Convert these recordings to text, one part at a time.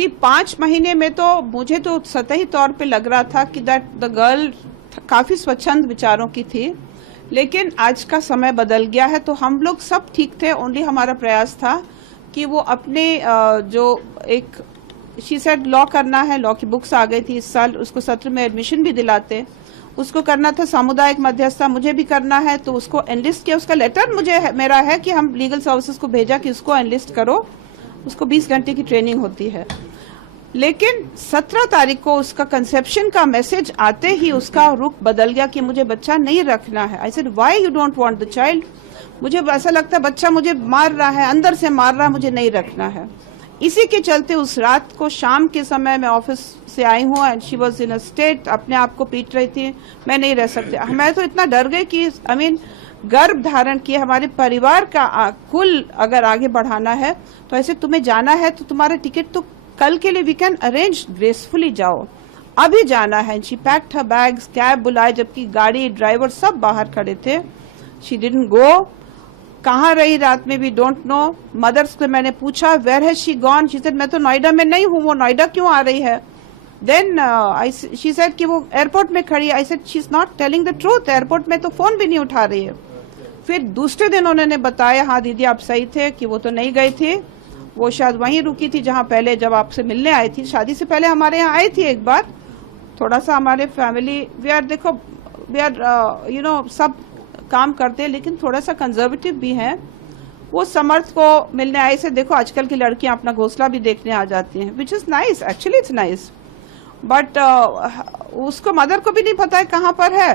5 महीने में तो मुझे तो सतही तौर पे लग रहा था कि दैट द गर्ल काफी स्वच्छंद विचारों की थी, लेकिन आज का समय बदल गया है। तो हम लोग सब ठीक थे, ओनली हमारा प्रयास था कि वो अपने जो एक शी सेड लॉ करना है, लॉ की बुक्स आ गई थी इस साल, उसको सत्र में एडमिशन भी दिलाते, उसको करना था सामुदायिक मध्यस्थता, मुझे भी करना है, तो उसको एनलिस्ट किया। उसका लेटर मेरा है कि हम लीगल सर्विसेज को भेजा कि उसको एनलिस्ट करो, उसको 20 घंटे की ट्रेनिंग होती है। लेकिन 17 तारीख को उसका कंसेप्शन का मैसेज आते ही उसका रुख बदल गया कि मुझे बच्चा नहीं रखना है। I said why you don't want the child? मुझे ऐसा लगता है बच्चा मुझे मार रहा है, अंदर से मार रहा है, मुझे नहीं रखना है। इसी के चलते उस रात को शाम के समय मैं ऑफिस से आई हूँ and she was in a state, अपने आप को पीट रही थी, मैं नहीं रह सकती। मैं तो इतना डर गई कि गर्भ धारण किए हमारे परिवार का कुल अगर आगे बढ़ाना है तो ऐसे तुम्हें जाना है तो तुम्हारा टिकट तो कल के लिए वी कैन अरेंज ग्रेसफुली, जाओ अभी जाना है। She packed her bags, cab बुलाए जबकि गाड़ी ड्राइवर सब बाहर खड़े थे। She didn't go. कहाँ रही रात में भी डोंट नो। मदर्स से मैंने पूछा where has she gone, she said मैं तो नोएडा में नहीं हूँ, वो नोएडा क्यों आ रही है? देन शी सेड कि वो एयरपोर्ट में खड़ी है। I said she is not telling the truth, airport में तो फोन भी नहीं उठा रही है। फिर दूसरे दिन उन्होंने बताया हाँ दीदी आप सही थे कि वो तो नहीं गई थी, वो शायद वहीं रुकी थी जहाँ पहले जब आपसे मिलने आई थी, शादी से पहले हमारे यहाँ आई थी एक बार। थोड़ा सा हमारे फैमिली वी आर देखो वी आर यू नो सब काम करते हैं लेकिन थोड़ा सा कंजर्वेटिव भी हैं। वो समर्थ को मिलने आई से देखो आजकल की लड़कियां अपना घोंसला भी देखने आ जाती हैं, which is nice, actually it's nice. But उसको मदर को भी नहीं पता है कहाँ पर है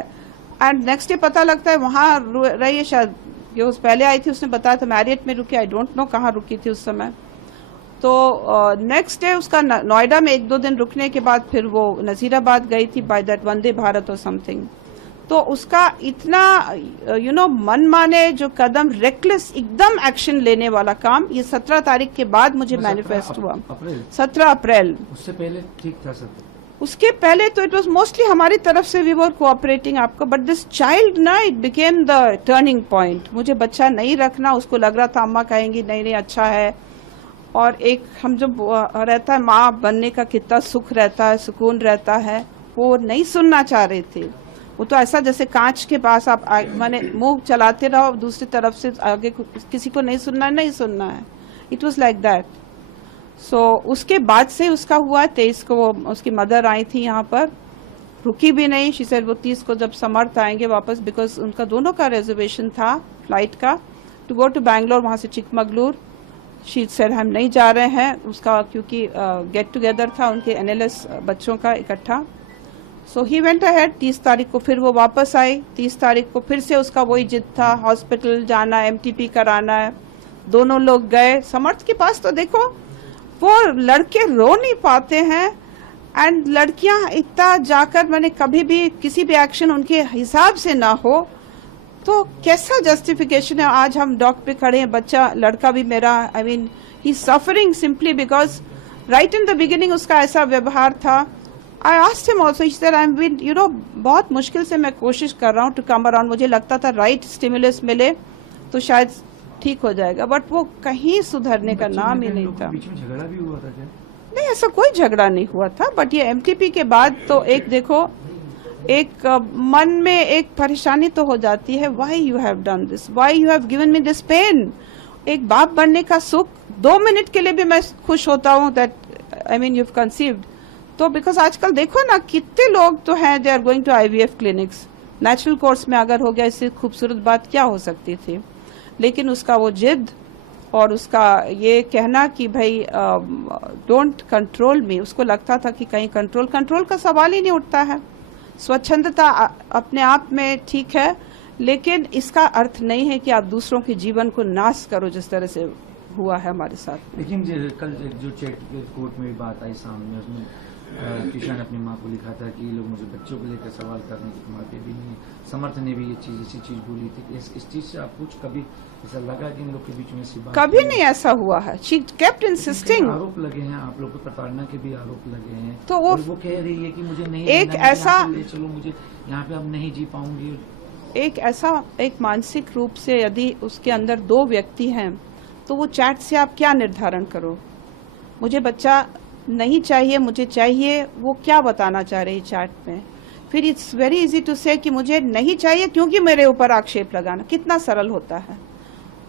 एंड नेक्स्ट डे पता लगता है वहाँ रही है, शायद ये पहले आई थी उसने बताया था मैरियट में रुकी, आई डोंट नो कहाँ रुकी थी उस समय। तो नेक्स्ट डे उसका नोएडा में 1-2 दिन रुकने के बाद फिर वो नजीराबाद गई थी बाय दैट वंदे भारत और समथिंग। तो उसका इतना यू नो मन माने जो कदम, रेकलेस एकदम एक्शन लेने वाला काम, ये 17 तारीख के बाद मुझे मैनिफेस्ट हुआ। 17 अप्रैल। उससे पहले ठीक था सब? उसके पहले तो इट वाज मोस्टली हमारी तरफ से वी वर कोऑपरेटिंग आपको, बट दिस चाइल्ड ना it became the turning point. मुझे बच्चा नहीं रखना, उसको लग रहा था अम्मा कहेंगी नहीं नहीं अच्छा है। और एक हम जो रहता है माँ बनने का कितना सुख रहता है, सुकून रहता है, वो नहीं सुनना चाह रही थी। वो तो ऐसा जैसे कांच के पास आप माने मुंह चलाते रहो, दूसरी तरफ से आगे किसी को नहीं सुनना है। It was like that. So उसके बाद से उसका हुआ 23 को वो उसकी मदर आई थी यहाँ पर, रुकी भी नहीं। शी सेड वो 30 को जब समर्थ आएंगे वापस, बिकॉज उनका दोनों का रिजर्वेशन था फ्लाइट का टू गो टू बैंगलोर, वहाँ से चिकमगलूर। शी सेड हम नहीं जा रहे हैं उसका, क्योंकि गेट टुगेदर था उनके एनएलएस बच्चों का इकट्ठा। सो ही वेंट अहेड। 30 तारीख को फिर वो वापस आई। 30 तारीख को फिर से उसका वही जिद था, हॉस्पिटल जाना, एमटीपी कराना है। दोनों लोग गए समर्थ के पास। तो देखो वो लड़के रो नहीं पाते हैं एंड लड़कियां इतना जाकर, मैंने कभी भी किसी भी एक्शन उनके हिसाब से ना हो तो कैसा जस्टिफिकेशन है। आज हम डॉक पे खड़े हैं, बच्चा लड़का भी मेरा, I mean he suffering simply because right in the beginning उसका ऐसा व्यवहार था। I asked him also, he said I am been you know बहुत मुश्किल से मैं कोशिश कर रहा हूँ टू कम अराउंड। मुझे लगता था राइट स्टिमुलस मिले तो शायद ठीक हो जाएगा, बट वो कहीं सुधरने का नाम ही नहीं था। बीच में झगड़ा भी हुआ था क्या? नहीं ऐसा कोई झगड़ा नहीं हुआ था, बट ये एमटीपी के बाद तो एक देखो एक मन में एक परेशानी तो हो जाती है, why you have done this, why you have given me this pain. एक बाप बनने का सुख 2 मिनट के लिए भी मैं खुश होता हूँ that I mean you have conceived. तो बिकॉज आजकल देखो ना कितने लोग तो हैं they are going to IVF clinics. Natural course में अगर हो गया, इससे खूबसूरत बात क्या हो सकती थी। लेकिन उसका वो जिद और उसका ये कहना कि भाई डोंट कंट्रोल मी, उसको लगता था कि कहीं कंट्रोल का सवाल ही नहीं उठता है। स्वच्छंदता अपने आप में ठीक है, लेकिन इसका अर्थ नहीं है कि आप दूसरों के जीवन को नाश करो जिस तरह से हुआ है हमारे साथ। लेकिन कल जो चैट कोर्ट में बात आई सामने, उसमें किशन अपनी माँ को लिखा था कि ये लोग मुझे बच्चों को लेकर सवाल करने की माँ भी नहीं। समर्थ ने भी ये चीज इसी चीज बोली थी। इस चीज से आप कुछ कभी ऐसा लगा कि इन लोग के बीच में ऐसी बात? कभी नहीं ऐसा हुआ है। She kept insisting. आरोप लगे हैं आप लोग को, प्रताड़ना के भी आरोप लगे हैं। तो वो कह रही है कि मुझे नहीं एक ऐसा चलो मुझे यहाँ पे अब नहीं जी पाऊंगी। एक ऐसा एक मानसिक रूप से यदि उसके अंदर 2 व्यक्ति हैं तो वो चैट से आप क्या निर्धारण करो। मुझे बच्चा नहीं चाहिए मुझे चाहिए, वो क्या बताना चाह रही चैट में। फिर इट्स वेरी इजी टू से कि मुझे नहीं चाहिए क्योंकि मेरे ऊपर आक्षेप लगाना, कितना सरल होता है।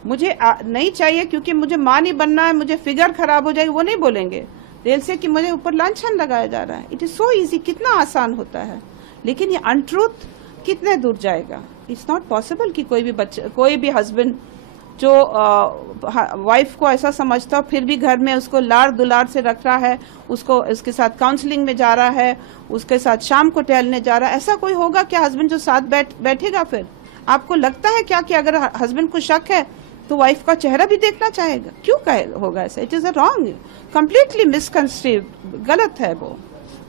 मुझे नहीं चाहिए क्योंकि मुझे मां नहीं बनना है, मुझे फिगर खराब हो जाएगी, वो नहीं बोलेंगे। दिल से कि मुझे ऊपर लांछन लगाया जा रहा है। इट इज सो इजी, कितना आसान होता है। लेकिन ये अनट्रूथ कितने दूर जाएगा। इट्स नॉट पॉसिबल कि कोई भी हस्बैंड जो वाइफ को ऐसा समझता हो फिर भी घर में उसको लाड़ दुलार से रख रहा है, उसको उसके साथ काउंसलिंग में जा रहा है, उसके साथ शाम को टहलने जा रहा है। ऐसा कोई होगा क्या हस्बैंड जो साथ बैठेगा? फिर आपको लगता है क्या कि अगर हस्बैंड को शक है तो वाइफ का चेहरा भी देखना चाहेगा? क्यों होगा ऐसा? It is a wrong, completely misconstrued, गलत है वो।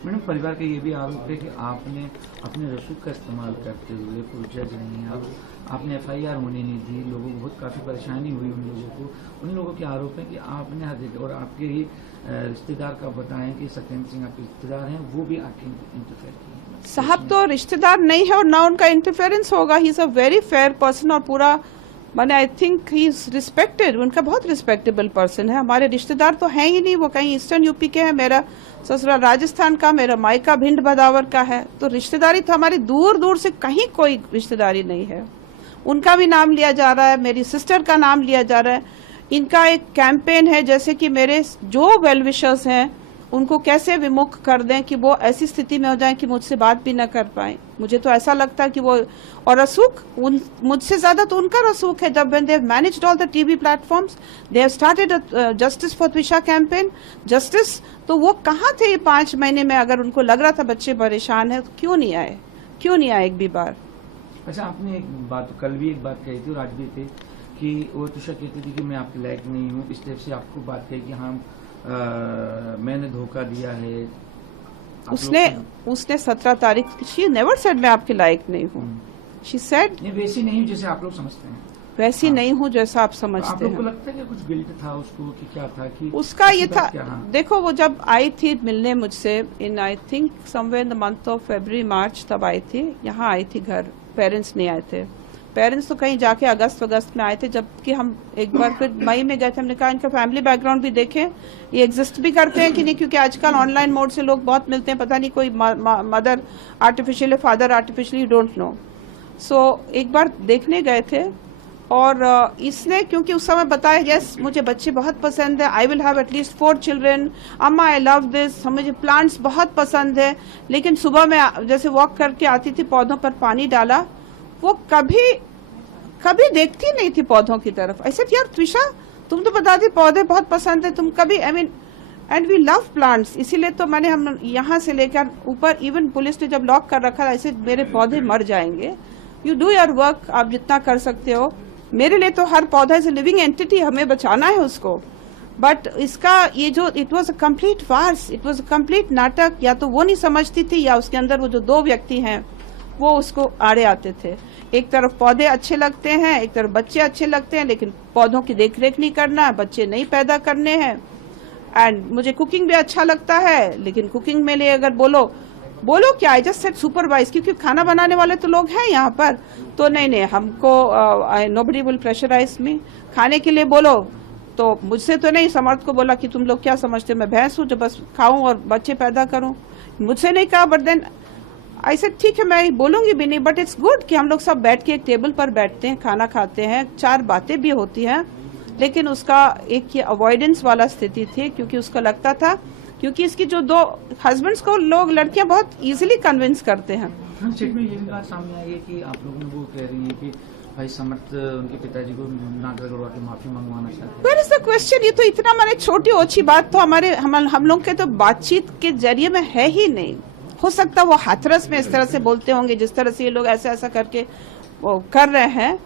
मैडम, परिवार का ये भी आरोप है कि आपने अपने रसूख का इस्तेमाल करते हुए पुलिस जज नहीं है, आपने FIR होने नहीं दी, लोगों को बहुत काफ़ी परेशानी हुई उन लोगों के आरोप है कि आपने हद और आपके ही रिश्तेदार का बताएं कि सत्येंद्र सिंह आपके रिश्तेदार हैं, वो भी आके इंटरफेयर किए। साहब तो रिश्तेदार नहीं है और ना उनका इंटरफेरेंस होगा। He is a very fair person और पूरा मैंने I think he is respected, उनका बहुत रिस्पेक्टेबल पर्सन है। हमारे रिश्तेदार तो हैं ही नहीं, वो कहीं ईस्टर्न यूपी के हैं, मेरा ससुराल राजस्थान का, मेरा मायका भिंड बदावर का है। तो रिश्तेदारी तो हमारी दूर दूर से कहीं कोई रिश्तेदारी नहीं है। उनका भी नाम लिया जा रहा है, मेरी सिस्टर का नाम लिया जा रहा है। इनका एक कैंपेन है जैसे कि मेरे जो वेल विशर्स हैं उनको कैसे विमुख कर दें कि वो ऐसी स्थिति में हो जाएं कि मुझसे बात भी न कर पाए। मुझे तो ऐसा लगता है कि वो और रसूख मुझसे ज्यादा तो उनका रसूख है। जब when they have managed all the TV platforms, they have started a justice for Twisha campaign, justice, तो वो कहाँ थे ये 5 महीने में? अगर उनको लग रहा था बच्चे परेशान है तो क्यों नहीं आए एक भी बार? अच्छा, आपने एक बात कल भी एक बात कही थी और आज भी थी कि वो तुषा कहती थी कि मैं आपके लायक नहीं हूँ, इस टाइप से आपको बात कही कि हाँ मैंने धोखा दिया है। उसने 17 तारीख शी नेवर सेड मैं आपके लायक नहीं हूँ। शी सेड नहीं, वैसी नहीं जैसे आप लोग समझते हैं, वैसी नहीं हूँ जैसा आप समझते हैं। आप लोग को लगता है कि कुछ गिल्ट था उसको कि क्या था कि उसका ये था? देखो, वो जब आई थी मिलने मुझसे in I think somewhere in the month of February March, तब आई थी, यहाँ आई थी घर, पेरेंट्स नहीं आए थे। पेरेंट्स तो कहीं जाके अगस्त में आए थे, जबकि हम एक बार फिर मई में गए थे। हमने कहा इनका फैमिली बैकग्राउंड भी देखें, ये एग्जिस्ट भी करते हैं कि नहीं, क्योंकि आजकल ऑनलाइन मोड से लोग बहुत मिलते हैं, पता नहीं कोई मदर आर्टिफिशियल है, फादर आर्टिफिशियल, डोंट नो। सो एक बार देखने गए थे और इसने क्योंकि उस समय बताया यस मुझे बच्चे बहुत पसंद है, I will have at least 4 children, अम्मा आई लव दिस, मुझे प्लांट्स बहुत पसंद है। लेकिन सुबह में जैसे वॉक करके आती थी, पौधों पर पानी डाला, वो कभी देखती नहीं थी पौधों की तरफ। ऐसे यार त्विषा, तुम तो बताती पौधे बहुत पसंद है, तुम कभी एंड वी लव प्लांट्स, इसीलिए तो मैंने हम यहाँ से लेकर ऊपर, इवन पुलिस ने जब लॉक कर रखा था, ऐसे मेरे पौधे मर जाएंगे, यू डू योर वर्क, आप जितना कर सकते हो। मेरे लिए तो हर पौधा इज लिविंग एंटिटी, हमें बचाना है उसको। बट इसका ये जो it was a complete farce, it was a complete नाटक। या तो वो नहीं समझती थी या उसके अंदर वो जो 2 व्यक्ति हैं वो उसको आड़े आते थे। एक तरफ पौधे अच्छे लगते हैं, एक तरफ बच्चे अच्छे लगते हैं, लेकिन पौधों की देखरेख नहीं करना है, बच्चे नहीं पैदा करने हैं। एंड मुझे कुकिंग भी अच्छा लगता है, लेकिन कुकिंग में लिए अगर बोलो क्या, आई जस्ट सेड सुपरवाइज, क्योंकि खाना बनाने वाले तो लोग हैं यहाँ पर, तो नहीं हमको नोबडी विल प्रेशराइज मी। खाने के लिए बोलो तो मुझसे तो नहीं, समर्थ को बोला कि तुम लोग क्या समझते हो, मैं भैंस हूँ जो बस खाऊं और बच्चे पैदा करूं, मुझसे नहीं कहा। बट देन आई सेड ठीक है, मैं बोलूंगी भी नहीं, बट इट्स गुड कि हम लोग सब बैठ के एक टेबल पर बैठते हैं, खाना खाते हैं, 4 बातें भी होती हैं। लेकिन उसका एक ये अवॉइडेंस वाला स्थिति थी, क्योंकि उसको लगता था, क्योंकि इसकी जो 2 हस्बैंड्स को लोग, लड़कियां बहुत इजीली कन्विंस करते हैं। चेक में ये भी बात सामने आई है कि आप लोगों वो कह रही हैं कि भाई समर्थ उनके पिताजी को नाक रगड़वा के माफी मंगवाना चाहते हैं। Where is the question? ये तो इतना मैंने छोटी ओछी बात तो हम लोग के तो बातचीत के जरिए में है ही नहीं। हो सकता वो हाथरस में इस तरह से बोलते होंगे, जिस तरह से ये लोग ऐसा करके वो कर रहे हैं।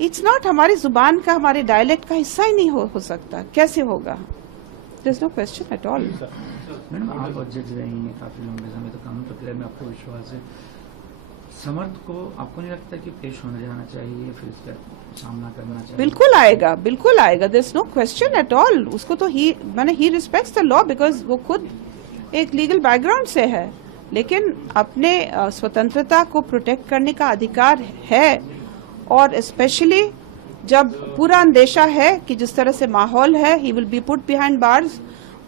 इट्स नॉट हमारी जुबान का, हमारे डायलेक्ट का हिस्सा ही नहीं हो सकता। कैसे होगा? There's no question at all. Madam, आप जज रही हैं काफी लंबे समय तो कानून प्रक्रिया में, आपको विश्वास है, समर्थ को आपको नहीं लगता कि पेश होने जाना चाहिए, फिर इसका सामना करना चाहिए? बिल्कुल आएगा। There's no question at all. उसको तो he respects the law because वो खुद एक लीगल बैकग्राउंड से है, लेकिन अपने स्वतंत्रता को प्रोटेक्ट करने का अधिकार है। और स्पेशली जब पूरा अंदेशा है कि जिस तरह से माहौल है, he will be put behind bars,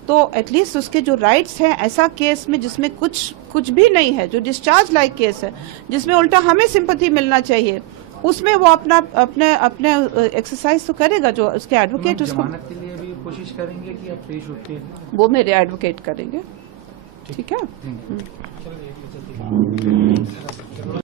तो एटलीस्ट उसके जो राइट्स हैं, ऐसा केस में जिसमें कुछ भी नहीं है, जो डिस्चार्ज लाइक केस है, जिसमें उल्टा हमें सिंपैथी मिलना चाहिए, उसमें वो अपने एक्सरसाइज तो करेगा, जो उसके एडवोकेट उसको जमानत के लिए भी कोशिश करेंगे कि आप पेश होके? वो मेरे एडवोकेट करेंगे। ठीक है। Thank you.